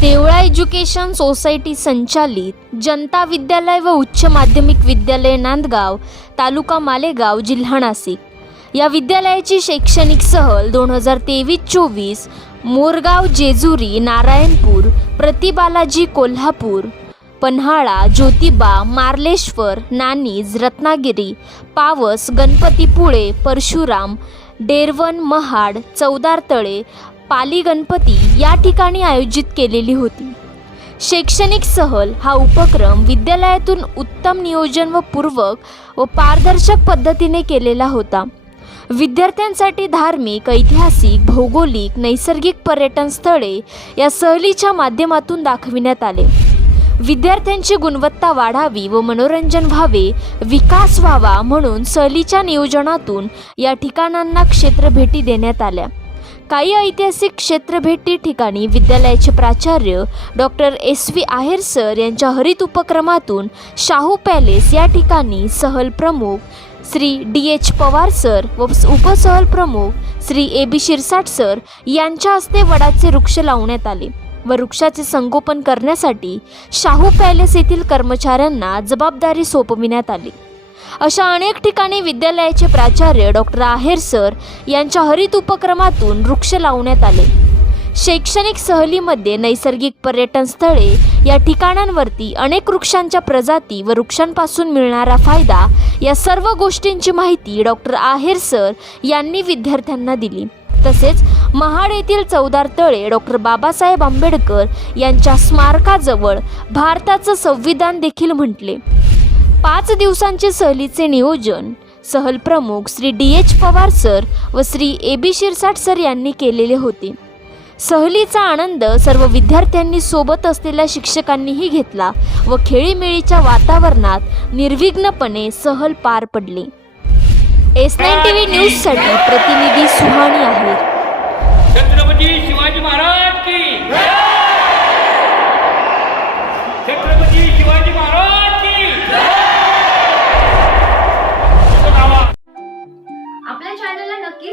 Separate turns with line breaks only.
Deola education society संचालित जनता विद्यालय व उच्च माध्यमिक विद्यालय नांदगाव तालुका मालेगाव जिल्हा नाशिक. या विद्यालयाची शैक्षणिक सहल दोन हजार तेवीस चोवीस मोरगाव जेजुरी नारायणपूर प्रतिबालाजी कोल्हापूर पन्हाळा ज्योतिबा मार्लेश्वर नानीज रत्नागिरी पावस गणपतीपुळे परशुराम डेरवन महाड चौदार तळे पाली गणपती या ठिकाणी आयोजित केलेली होती. शैक्षणिक सहल हा उपक्रम विद्यालयातून उत्तम नियोजन व पूर्वक व पारदर्शक पद्धतीने केलेला होता. विद्यार्थ्यांसाठी धार्मिक ऐतिहासिक भौगोलिक नैसर्गिक पर्यटन स्थळे या सहलीच्या माध्यमातून दाखविण्यात आले. विद्यार्थ्यांची गुणवत्ता वाढावी व मनोरंजन व्हावे विकास व्हावा म्हणून सहलीच्या नियोजनातून या ठिकाणांना क्षेत्रभेटी देण्यात आल्या. काही ऐतिहासिक क्षेत्रभेटी ठिकाणी विद्यालयाचे प्राचार्य doctor S V Aher sir यांच्या हरित उपक्रमातून शाहू पॅलेस या ठिकाणी सहल प्रमुख Shri D H Pawar sir व उपसहल प्रमुख Shri A B Shirsat sir यांच्या हस्ते वडाचे वृक्ष लावण्यात आले व वृक्षाचे संगोपन करण्यासाठी शाहू पॅलेस येथील कर्मचाऱ्यांना जबाबदारी सोपविण्यात आली. अशा अनेक ठिकाणी विद्यालयाचे प्राचार्य डॉक्टर आहेर सर यांच्या हरित उपक्रमातून वृक्ष लावण्यात आले. शैक्षणिक सहलीमध्ये नैसर्गिक पर्यटन स्थळे या ठिकाणांवरती अनेक वृक्षांच्या प्रजाती व वृक्षांपासून मिळणारा फायदा या सर्व गोष्टींची माहिती डॉक्टर आहेर सर यांनी विद्यार्थ्यांना दिली. तसेच महाड येथील चौदार तळे डॉक्टर बाबासाहेब आंबेडकर यांच्या स्मारकाजवळ भारताचं संविधान देखील म्हटले. पाच दिवसांचे सहलीचे नियोजन सहल प्रमुख Shri D H Pawar sir व Shri A B Shirsat sir यांनी केलेले होते. सहलीचा आनंद सर्व विद्यार्थ्यांनी सोबत असलेल्या शिक्षकांनीही घेतला व खेळीमेळीच्या वातावरणात निर्विघ्नपणे सहल पार पडली. एस नाईन टी व्ही न्यूजसाठी प्रतिनिधी सुहाणी आहे.
छत्रपती शिवाजी महाराज